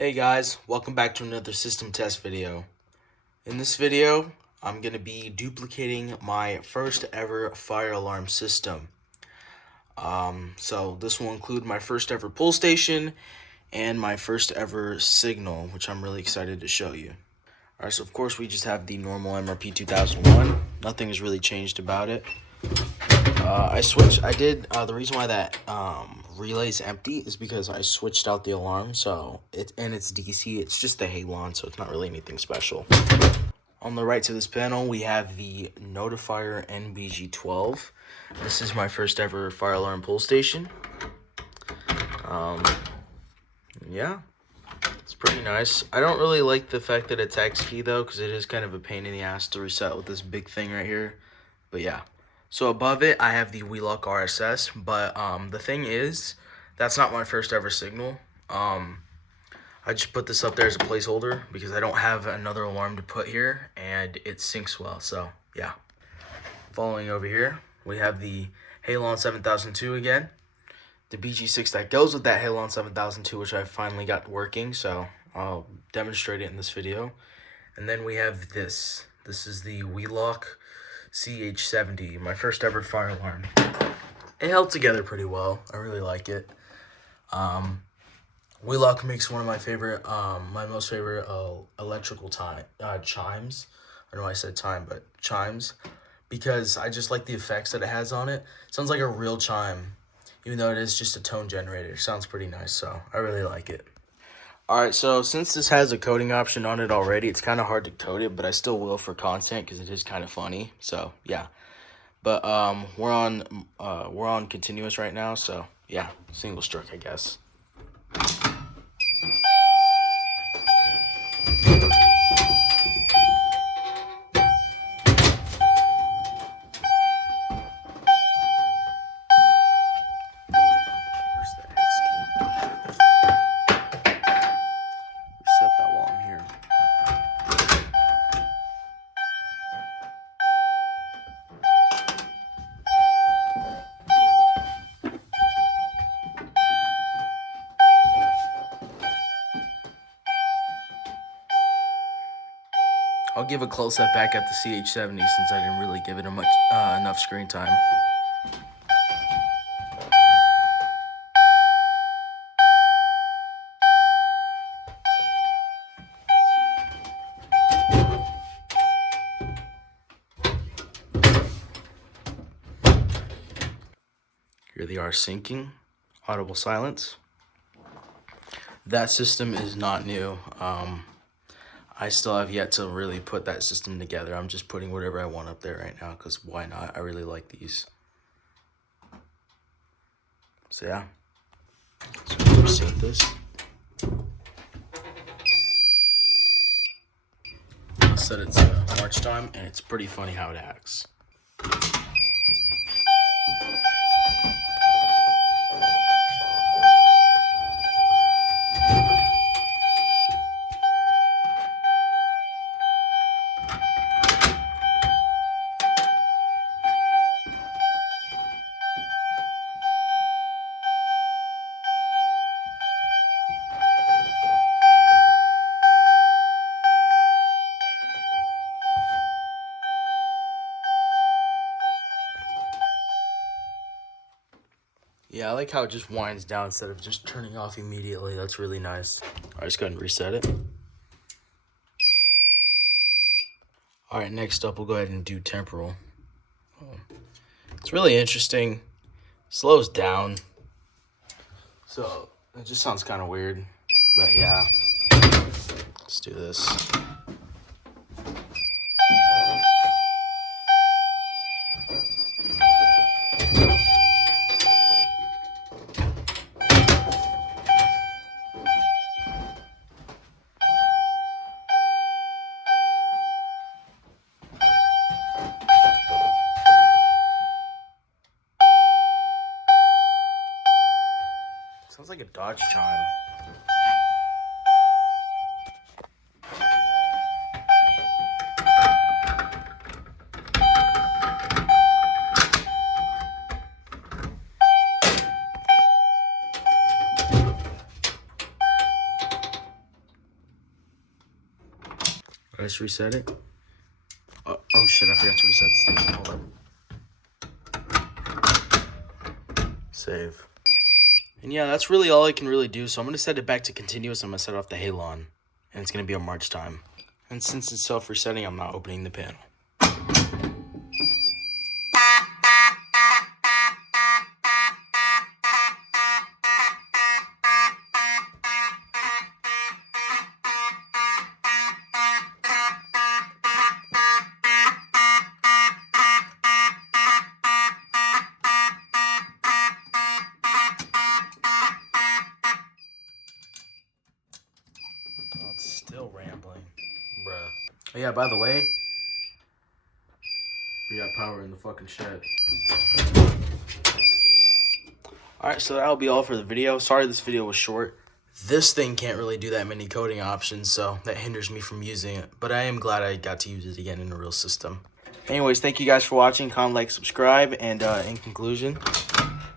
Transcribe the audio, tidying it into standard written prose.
Hey guys, welcome back to another system test video. In this video, I'm going to be duplicating my first ever fire alarm system. So this will include my first ever pull station and my first ever signal, which I'm really excited to show you. Alright, so of course we just have the normal MRP-2001. Nothing has really changed about it. The reason why that relay is empty is because I switched out the alarm, and it's DC. It's just the Halon, so it's not really anything special. On the right to this panel, we have the Notifier NBG12. This is my first ever fire alarm pull station. Yeah, it's pretty nice. I don't really like the fact that it's X key though, because it is kind of a pain in the ass to reset with this big thing right here. But yeah. So above it, I have the Wheelock RSS, but the thing is, that's not my first ever signal. I just put this up there as a placeholder because I don't have another alarm to put here, and it syncs well, so yeah. Following over here, we have the Halon 7002 again. The BG6 that goes with that Halon 7002, which I finally got working, so I'll demonstrate it in this video. And then we have this. This is the Wheelock CH70, my first ever fire alarm. It held together pretty well. I really like it. Wheelock makes one of my favorite, my most favorite electrical chimes. I know I said time, but chimes, because I just like the effects that it has on it. It sounds like a real chime, even though it is just a tone generator. It sounds pretty nice, so I really like it. Alright, so since this has a coding option on it already, it's kind of hard to code it, but I still will for content because it is kind of funny. So yeah, but we're on continuous right now, so yeah, single stroke, I guess. I'll give a close-up back at the CH70 since I didn't really give it enough screen time. Here they are syncing, audible silence. That system is not new. I still have yet to really put that system together. I'm just putting whatever I want up there right now because why not? I really like these. So yeah, so I'm gonna reset this. I'll set it to March time, and it's pretty funny how it acts. Yeah, I like how it just winds down instead of just turning off immediately. That's really nice. All right, let's go ahead and reset it. All right, next up, we'll go ahead and do Temporal. It's really interesting. Slows down. So it just sounds kind of weird, but yeah. Let's do this. Sounds like a Dodge chime. Did I just reset it? Oh shit, I forgot to reset the station. Hold up. Save. And yeah, that's really all I can really do. So I'm going to set it back to continuous. I'm going to set off the Halon. And it's going to be on March time. And since it's self-resetting, I'm not opening the panel. Oh, it's still rambling. Bruh. Oh, yeah, by the way, we got power in the fucking shed. Alright, so that'll be all for the video. Sorry this video was short. This thing can't really do that many coding options, so that hinders me from using it. But I am glad I got to use it again in a real system. Anyways, thank you guys for watching. Comment, like, subscribe, and in conclusion,